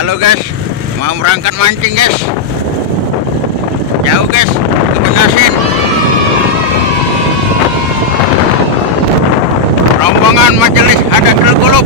Halo guys, mau berangkat mancing guys. Jauh guys, ke Bangasin. Rombongan majelis adat Gelguluk.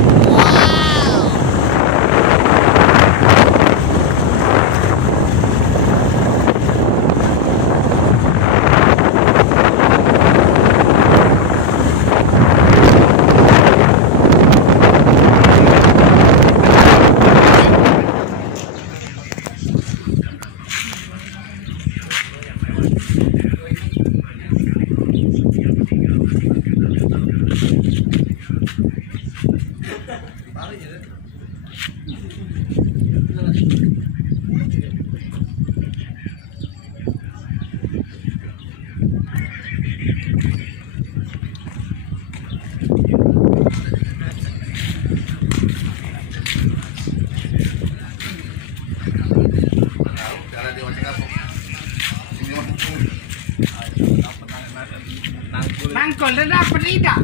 Nangkol dan dapat tidak?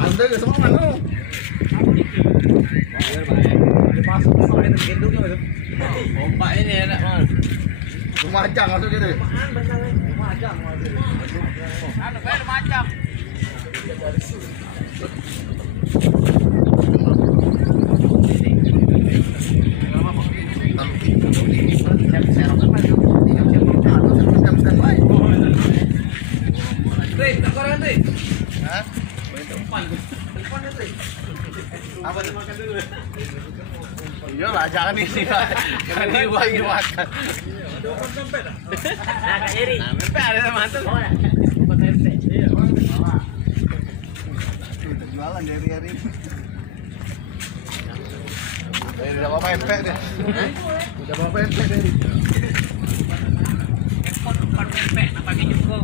Ada ke semua mana? Pompa ini enak mas. Rumah ajang masuk gitu. Rumah ajang. Ada bayar macam. Apa tuh? Makan dulu. Iyalah, jangan ini Pak. Jangan dibuang-buangkan. Nah, Kak Iri. Nah, memang ada mantul. Iya. Jualan dari hari ini. Udah bawa pempek deh. Udah bawa pempek deh. Bukan pempek, pakai juga.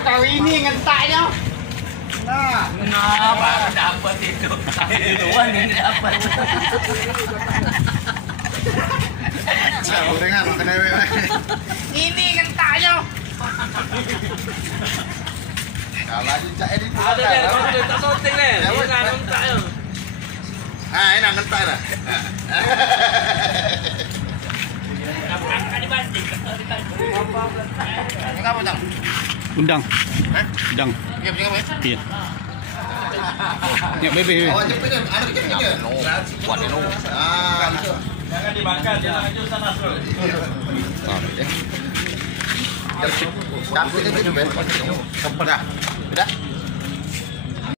Kau ini ngentaknya. Nah, baru dapat itu. Duluan ini dapat. Gorengan makan ewe. Ini ngentaknya. Kalau aja cak edit. Ada deh, kalau tak shooting deh. Ini kan ngentaknya. Ah, ini ngentak dah. Kan dibanting. Ini kamu tak? Undang. Hah? Undang. Iya, punya kamu ya? Iya. Ya, bebe. Oh, cepet deh. Ada kecil kecil. Kuat deh, Ah, Jangan dibakar, jangan aja sana bro. cantik itu Ben. Udah.